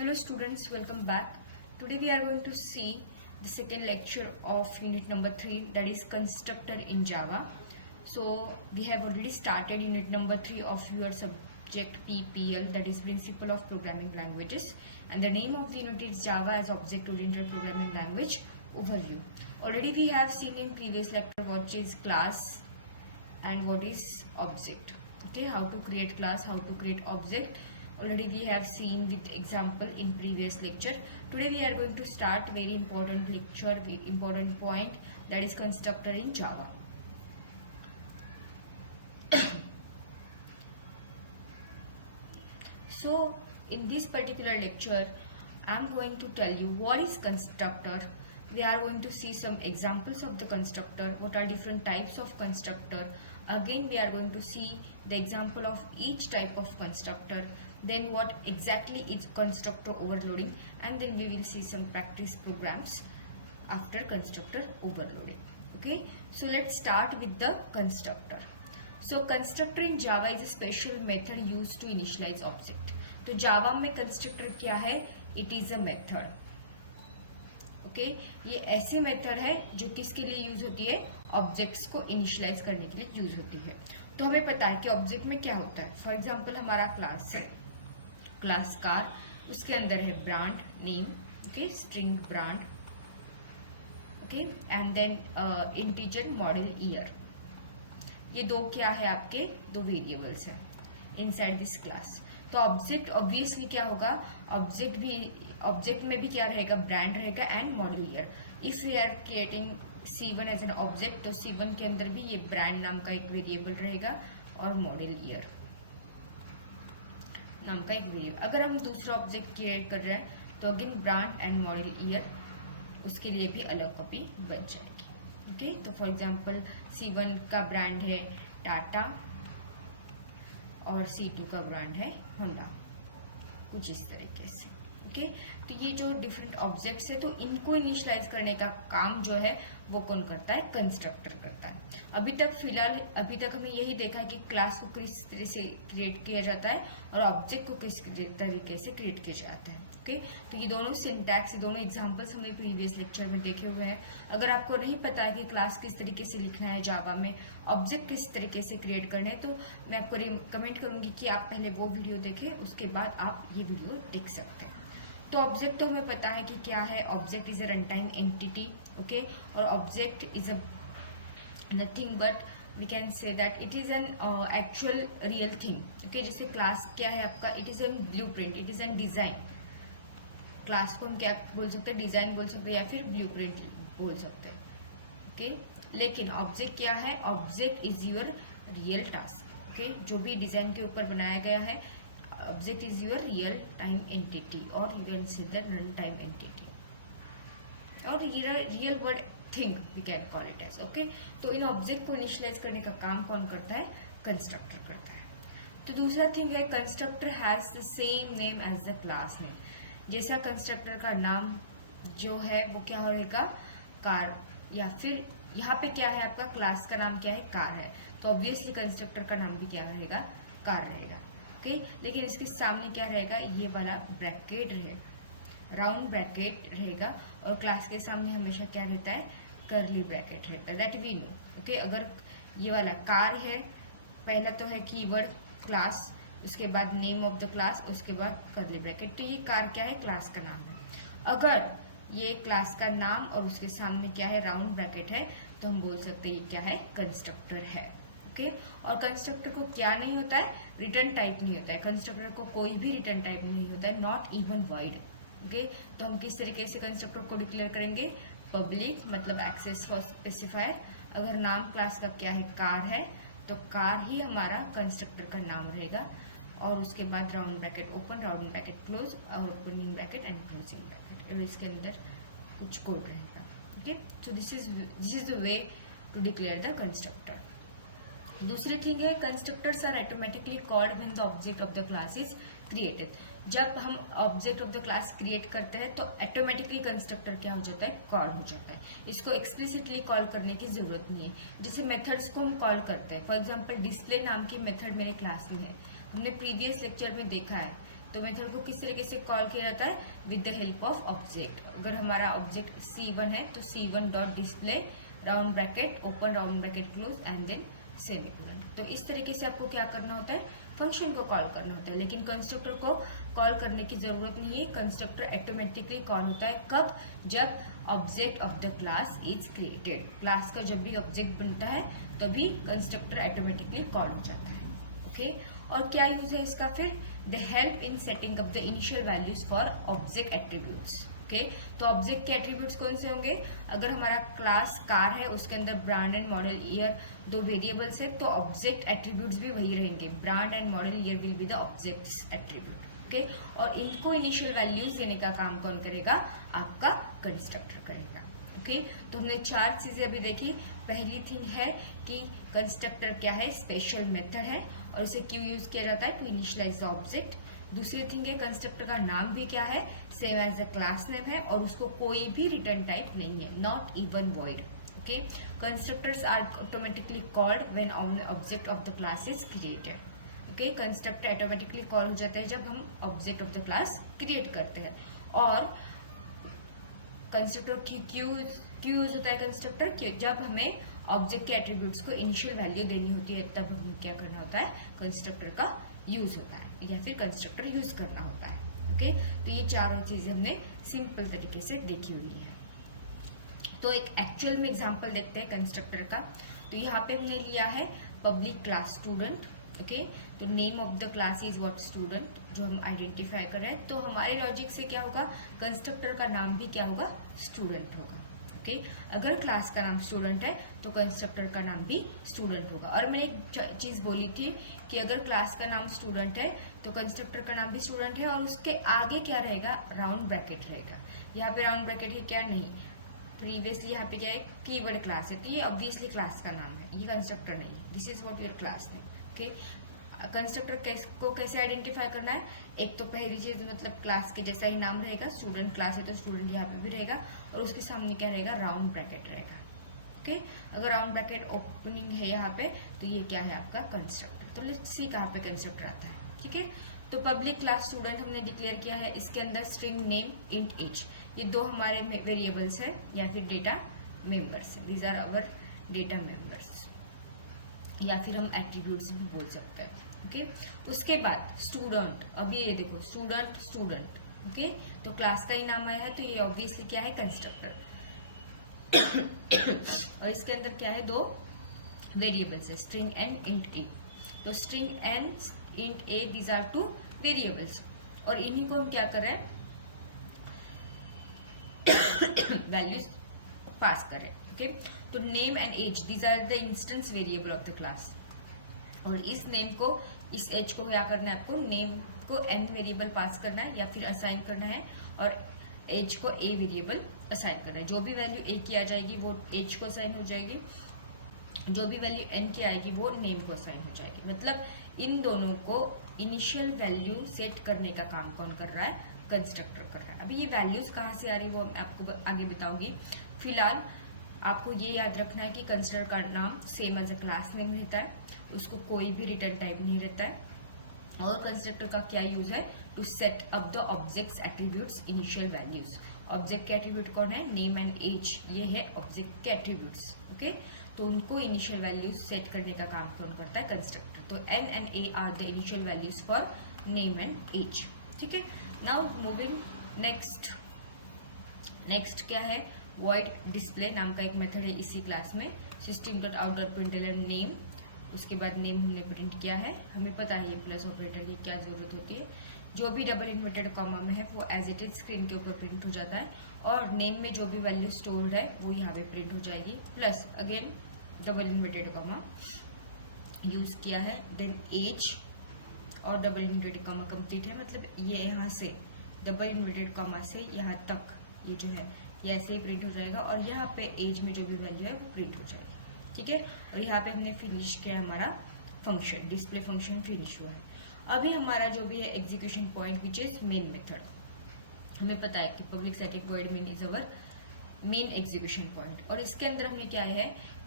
Hello students, welcome back. Today we are going to see the second lecture of unit number 3, that is constructor in Java. So we have already started unit number 3 of your subject PPL, that is Principle of Programming Languages, and the name of the unit is Java as Object Oriented Programming Language Overview. Already we have seen in previous lecture what is class and what is object. Okay, how to create class, how to create object. Already we have seen with example in previous lecture. Today we are going to start very important lecture, very important point, that is constructor in Java. So in this particular lecture I am going to tell you what is constructor. We are going to see some examples of the constructor, what are different types of constructor. Again we are going to see the example of each type of constructor, then what exactly is constructor overloading, and then we will see some practice programs after constructor overloading. Okay, so let's start with the constructor. So constructor in Java is a special method used to initialize object. तो जावा में constructor क्या है? It is a method. Okay, ये ऐसी method है जो किसके लिए यूज होती है? ऑब्जेक्ट्स को इनिशियलाइज करने के लिए यूज होती है. तो हमें पता है कि ऑब्जेक्ट में क्या होता है. फॉर एग्जांपल हमारा क्लास है, क्लास कार, उसके अंदर है brand name, okay, string brand, okay, and then integer model year. ये दो क्या है? आपके दो वेरिएबल्स हैं इनसाइड दिस क्लास. तो ऑब्जेक्ट ऑब्वियसली क्या होगा? ऑब्जेक्ट में भी क्या रहेगा? ब्रांड रहेगा and model year. If we are creating C1 as an object, तो C1 के अंदर भी ये ब्रांड नाम का एक वेरिएबल रहेगा और मॉडल ईयर नाम का एक वेरिएबल. अगर हम दूसरा ऑब्जेक्ट क्रिएट कर रहे हैं तो again brand and model year, उसके लिए भी अलग कॉपी बन जाएगी. ओके, तो फॉर एग्जांपल C1 का ब्रांड है टाटा और C2 का ब्रांड है होंडा, कुछ इस तरीके से. ओके, तो ये जो डिफरेंट ऑब्जेक्ट्स है, तो इनको इनिशियलाइज करने का काम जो है वो कौन करता है? कंस्ट्रक्टर करता है. अभी तक हमें यही देखा है कि क्लास को किस तरह से क्रिएट किया जाता है और ऑब्जेक्ट को किस तरीके से क्रिएट किया जाता है. ओके, तो ये दोनों सिंटैक्स, ये दोनों एग्जांपल्स हमने प्रीवियस लेक्चर में देखे हुए हैं. अगर आपको नहीं पता है कि क्लास किस तरीके से लिखना है जावा में, ऑब्जेक्ट किस तरीके से क्रिएट करने हैं, तो मैं आपको रिकमेंड करूंगी कि आप पहले वो वीडियो देखें, उसके बाद आप ये वीडियो देख सकते हैं. तो ऑब्जेक्ट तो हमें पता है कि क्या है. Object is a run time entity. Okay, और object is a nothing but we can say that it is an actual real thing. Okay, जैसे क्लास क्या है आपका? It is an blueprint, it is an design. Class को हम क्या बोल सकते हैं? डिजाइन बोल सकते हैं या फिर ब्लूप्रिंट बोल सकते हैं. ओके, लेकिन ऑब्जेक्ट क्या है? Object is your real task. Okay, जो भी डिजाइन के ऊपर बनाया गया है, object is your real time entity, और you can say that run time entity, और real word thing we can call it as. Okay, तो इन ऑब्जेक्ट को इनिशियलाइज करने का काम कौन करता है? कंस्ट्रक्टर करता है. तो दूसरा थिंग है, constructor has the same name as the class name. जैसा कंस्ट्रक्टर का नाम जो है वो क्या रहेगा? कार, या फिर यहाँ पे क्या है आपका? क्लास का नाम क्या है? कार है, तो ऑब्वियसली कंस्ट्रक्टर का नाम भी क्या रहेगा? कार रहेगा. ओके, लेकिन इसके सामने क्या रहेगा? ये वाला ब्रैकेट रहेगा, राउंड ब्रैकेट रहेगा, और क्लास के सामने हमेशा क्या रहता है? कर्ली ब्रैकेट रहता है. That we know. ओके, अगर ये वाला कार है, पहला तो है कीवर्ड क्लास, उसके बाद नेम ऑफ द क्लास, उसके बाद कर्ली ब्रैकेट. तो ये कार क्या है? क्लास का नाम है. अगर ये क्लास का नाम और उसके सामने क्या है? राउंड ब्रैकेट है, तो हम बोल सकते हैं ये क्या है? कंस्ट्रक्टर है. ओके, और कंस्ट्रक्टर को क्या नहीं होता है? रिटर्न टाइप नहीं होता है. कंस्ट्रक्टर को कोई भी रिटर्न टाइप नहीं होता है, नॉट इवन वॉइड. ओके, तो हम किस तरीके से कंस्ट्रक्टर को डिक्लेयर करेंगे? पब्लिक, मतलब एक्सेस फॉर स्पेसिफायर. अगर नाम क्लास का क्या है? कार है, तो कार ही हमारा कंस्ट्रक्टर का नाम रहेगा, और उसके बाद round bracket open, round bracket close, और opening bracket and closing bracket, और इसके अंदर कुछ कोड रहेगा. Okay, so this is the way to declare the constructor. दूसरी थिंग है, constructors are automatically called when the object of the class is created. जब हम object of the class create करते हैं तो ऑटोमेटिकली कंस्ट्रक्टर क्या हो जाता है? कॉल हो जाता है. इसको एक्सप्लिसिटली कॉल करने की जरूरत नहीं है. जैसे मेथड्स को हम कॉल करते हैं, फॉर एग्जांपल डिस्प्ले नाम की मेथड मेरे क्लास में है. हमने प्रीवियस लेक्चर में देखा है तो मेथड को किस तरीके से कॉल किया जाता है, with the help of object. अगर हमारा ऑब्जेक्ट C1 है तो C1 dot display round bracket open round bracket close and then semicolon. तो इस तरीके से आपको क्या करना होता है, फंक्शन को कॉल करना होता है। लेकिन कंस्ट्रक्टर को कॉल करने की जरूरत नहीं है, कंस्ट्रक्टर ऑटोमेटिकली कॉल होता है कब, जब object of the class is created. Class का जब भी ऑब्जेक्ट बनता है तभी कंस्ट्रक्टर ऑटोमेटिकली कॉल हो जाता है। ओके और क्या यूज है इसका फिर, the help in setting up the initial values for object attributes. Okay तो ऑब्जेक्ट के एट्रीब्यूट्स कौन से होंगे, अगर हमारा क्लास कार है उसके अंदर ब्रांड एंड मॉडल ईयर दो वेरिएबल्स है तो ऑब्जेक्ट एट्रीब्यूट्स भी वही रहेंगे, brand and model year will be the object attribute. Okay और इनको इनिशियल वैल्यूज देने का काम कौन करेगा, आपका कंस्ट्रक्टर करेगा। ओके तो हमने 4 चीजें अभी देखी। पहली थिंग है कि कंस्ट्रक्टर क्या है, स्पेशल मेथड है और इसे क्यों यूज किया जाता है, टू इनिशियलाइज द ऑब्जेक्ट। दूसरी थिंग है कंस्ट्रक्टर का नाम भी क्या है, same as the class name है और उसको कोई भी रिटर्न टाइप नहीं है, not even void. Okay constructors are automatically called when object of the class is created. Okay constructor automatically call हो जाते हैं जब हम object of the class create करते हैं। और कंस्ट्रक्टर क्यों यूज होता है कंस्ट्रक्टर, जब हमें ऑब्जेक्ट के एट्रीब्यूट्स को इनिशियल वैल्यू देनी होती है तब हमें क्या करना होता है, कंस्ट्रक्टर का यूज होता है या फिर कंस्ट्रक्टर यूज करना होता है। ओके तो ये चारों चीजें हमने सिंपल तरीके से देखी हुई है। तो एक एक्चुअल में एग्जांपल देखते हैं कंस्ट्रक्टर का। तो यहाँ पे हमने लिया है पब्लिक क्लास स्टूडेंट। ओके तो name of the class is what, student, जो हम आइडेंटिफाई कर रहे हैं। तो हमारे लॉजिक से क्या होगा, कंस्ट्रक्टर का नाम भी क्या होगा, स्टूडेंट होगा। ओके अगर क्लास का नाम स्टूडेंट है तो कंस्ट्रक्टर का नाम भी स्टूडेंट होगा। और मैंने एक चीज बोली थी कि अगर क्लास का नाम स्टूडेंट है तो कंस्ट्रक्टर का नाम भी स्टूडेंट है और उसके आगे क्या रहेगा, राउंड ब्रैकेट रहेगा। यहाँ पे राउंड ब्रैकेट है क्या, नहीं, प्रीवियसली यहाँ पे क्या है, कीवर्ड क्लास है तो ये ऑब्वियसली क्लास का नाम है, ये कंस्ट्रक्टर नहीं है। This is what your class name. Okay constructor को कैसे आइडेंटिफाई करना है, एक तो पहली चीज मतलब क्लास के जैसा ही नाम रहेगा, स्टूडेंट क्लास है तो स्टूडेंट यहाँ पे भी रहेगा और उसके सामने क्या रहेगा, राउंड ब्रैकेट रहेगा। ओके अगर राउंड ब्रैकेट ओपनिंग है यहाँ पे तो ये क्या है आपका कंस्ट्रक्टर। तो लेट्स सी कहाँ पे कंस्ट्रक्टर आता है। ठीक है तो पब्लिक क्लास स्टूडेंट हमने डिक्लेयर किया है, इसके अंदर स्ट्रिंग नेम इंट एज, ये दो हमारे वेरिएबल्स है या फिर डेटा मेंबर्स है, these are our data members या फिर हम एट्रीब्यूट्स भी बोल सकते हैं। ओके उसके बाद स्टूडेंट, अब ये देखो स्टूडेंट। ओके तो क्लास का ही नाम आया है तो ये ऑब्वियसली क्या है, कंस्ट्रक्टर। और इसके अंदर क्या है, दो वेरिएबल्स है, स्ट्रिंग एंड इंट ए। तो string and int a these are two variables और इन्हीं को हम क्या कर रहे हैं, वैल्यूज पास कर रहे हैं। ओके तो name and age these are the instance variable of the class और इस नेम को, इस एज को क्या करना है आपको, नेम को n वेरिएबल पास करना है या फिर असाइन करना है और एज को a वेरिएबल असाइन करना है। जो भी वैल्यू a की आ जाएगी वो एज को असाइन हो जाएगी, जो भी वैल्यू n की आएगी वो नेम को असाइन हो जाएगी। मतलब इन दोनों को इनिशियल वैल्यू सेट करने का काम कौन कर रहा है, कंस्ट्रक्टर कर रहा है। अभी ये वैल्यूज कहाँ से आ रही है वो मैं आपको आगे बताऊंगी। फिलहाल आपको ये याद रखना है कि कंस्ट्रक्टर का नाम same as a class name रहता है, उसको कोई भी रिटर्न टाइप नहीं रहता है। और कंस्ट्रक्टर का क्या यूज है, to set up the objects attributes initial values. Object के एट्रीब्यूट कौन है, नेम एंड एज, ये है ऑब्जेक्ट के एट्रीब्यूट्स। ओके तो उनको इनिशियल वैल्यूज सेट करने का काम कौन करता है, कंस्ट्रक्टर। तो n and a are the initial values for name and age. ठीक है नाउ मूविंग नेक्स्ट क्या है, void डिस्प्ले नाम का एक मेथड है इसी क्लास में, system.out.println नेम, उसके बाद नेम हमने प्रिंट किया है। हमें पता है ये प्लस ऑपरेटर की क्या जरूरत होती है, जो भी डबल इन्वर्टेड कॉमा में है वो एज इट इज स्क्रीन के ऊपर प्रिंट हो जाता है और नेम में जो भी वैल्यू स्टोर्ड है वो यहाँ पे प्रिंट हो जाएगी। Plus again double inverted comma use किया है, देन एज और डबल इन्वर्टेड कॉमा कंप्लीट है, मतलब ये यहाँ से डबल इन्वर्टेड कॉमा से यहाँ तक ये जो है ये ऐसे ही प्रिंट हो जाएगा और यहाँ पे एज में जो भी वैल्यू है वो प्रिंट हो जाएगी। ठीक है और यहाँ पे हमने फिनिश किया हमारा फंक्शन, डिस्प्ले फंक्शन फिनिश हुआ है। अभी हमारा जो भी है execution point which is main method, हमें पता है कि public static void main is our main execution point और इसके अंदर हमने क्या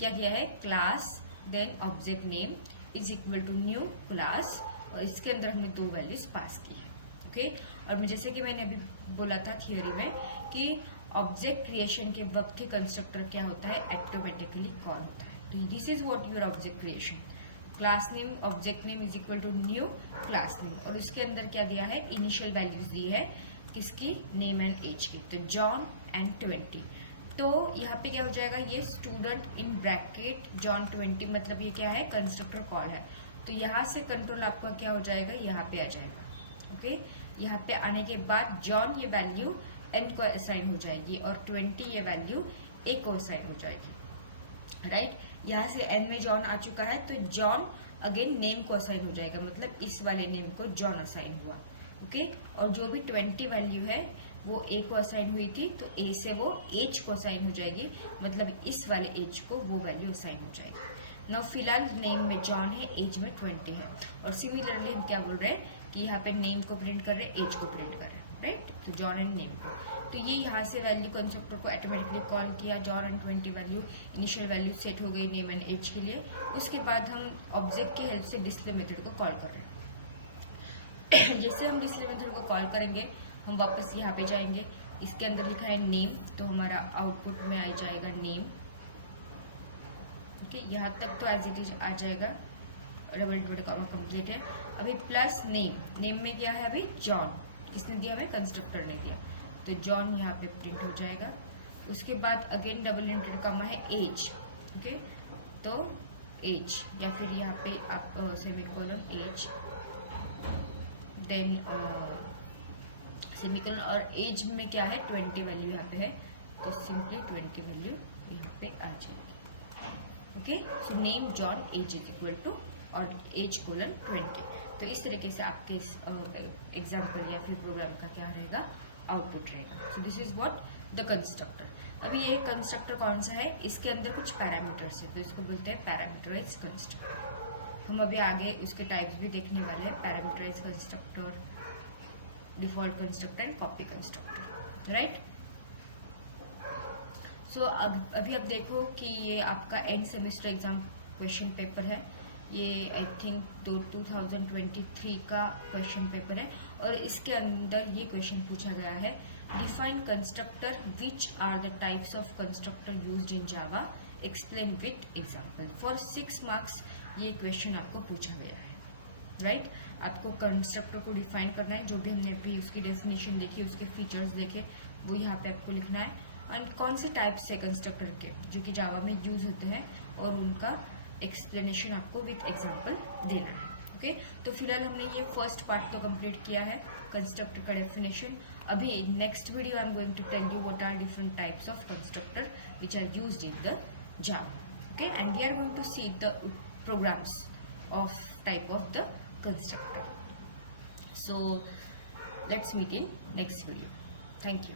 किया है class then object name is equal to new class और इसके अंदर हमने दो वैल्यूज पास की है। ओके। और मैं जैसे कि मैंने अभी बोला था थियोरी में कि ऑब्जेक्ट क्रिएशन के वक्त ही कंस्ट्रक्टर क्या होता है, ऑटोमेटिकली कॉल होता है। तो this is what your object creation, class name object name is equal to new class name, और उसके अंदर क्या दिया है, इनिशियल वैल्यूज दी है किसकी, नेम एंड एज की, तो जॉन एंड 20। तो यहाँ पे क्या हो जाएगा, ये स्टूडेंट इन ब्रैकेट जॉन 20, मतलब ये क्या है, कंस्ट्रक्टर कॉल है। तो यहाँ से कंट्रोल आपका क्या हो जाएगा, यहाँ पे आ जाएगा। ओके, यहाँ पे आने के बाद जॉन ये वैल्यू एन को असाइन हो जाएगी और 20 ये वैल्यू ए को असाइन हो जाएगी, राइट। यहाँ से एन में जॉन आ चुका है तो जॉन अगेन नेम को असाइन हो जाएगा, मतलब इस वाले नेम को जॉन असाइन हुआ। ओके, और जो भी 20 वैल्यू है वो ए को असाइन हुई थी तो ए से वो एज को असाइन हो जाएगी, मतलब इस वाले एज को वो वैल्यू असाइन हो जाएगी। नाउ फिलहाल नेम में जॉन है, एज में 20 है, और सिमिलरली हम क्या बोल रहे हैं कि यहाँ पे नेम को प्रिंट कर रहे हैं, एज को प्रिंट कर रहे हैं, राइट। तो जॉन एंड नेम को, तो ये यहाँ से वैल्यू कंस्ट्रक्टर को ऑटोमेटिकली कॉल किया, John and 20 value, initial value set हो गई नेम एंड एज के लिए। उसके बाद हम ऑब्जेक्ट की हेल्प से डिस्प्ले मेथड को कॉल कर रहे हैं। जैसे हम डिस्प्ले मेथड को कॉल करेंगे, हम वापस यहाँ पे जाएंगे, इसके अंदर लिखा है नेम, तो हमारा आउटपुट में आ जाएगा नेम। ओके, यहाँ तक तो एज इट इज आ जाएगा, डबल डॉट कॉमा कंप्लीट है। अभी प्लस नेम, नेम में क्या है अभी, जॉन, किसने दिया हमें, कंस्ट्रक्टर ने दिया, तो जॉन यहाँ पे प्रिंट हो जाएगा। उसके बाद अगेन डबल इंटेड कॉमा है एज, ओके, तो एज, या फिर यहाँ पे आप सेमीकोलन एज, देन सेमीकोलन, और एज में क्या है 20 वैल्यू यहाँ पे है, तो सिंपली 20 वैल्यू यहाँ पे आ जाएगी। Okay, so name John age is equal to और एज कोलन 20। तो इस तरीके से आपके एग्जाम्पल या फिर प्रोग्राम का क्या रहेगा, आउटपुट रहेगा। सो this is what the constructor. अभी ये कंस्ट्रक्टर कौन सा है, इसके अंदर कुछ पैरामीटर्स है, तो इसको बोलते हैं पैरामीटराइज्ड कंस्ट्रक्टर। हम अभी आगे उसके टाइप्स भी देखने वाले हैं, parameterized constructor, default constructor and copy constructor, right. So अभी आप देखो कि ये आपका end semester exam question paper है, ये आई थिंक 2023 का क्वेश्चन पेपर है, और इसके अंदर ये क्वेश्चन पूछा गया है, define constructor which are the types of constructor used in Java, explain with example. For 6 marks ये क्वेश्चन आपको पूछा गया है, राइट। आपको कंस्ट्रक्टर को डिफाइन करना है, जो भी हमने अभी उसकी डेफिनेशन देखी, उसके फीचर्स देखे, वो यहाँ पे आपको लिखना है, और कौन से टाइप्स है कंस्ट्रक्टर के जो कि जावा में यूज होते हैं, और उनका एक्सप्लेनेशन आपको विथ एग्जाम्पल देना है। ओके, तो फिलहाल हमने ये फर्स्ट पार्ट तो कंप्लीट किया है, कंस्ट्रक्टर का डेफिनेशन। अभी next video I am going to tell you what are different types of constructor which are used in the Java. Okay, and we are going to see the programs of type of the constructor. So let's meet in next video. Thank you.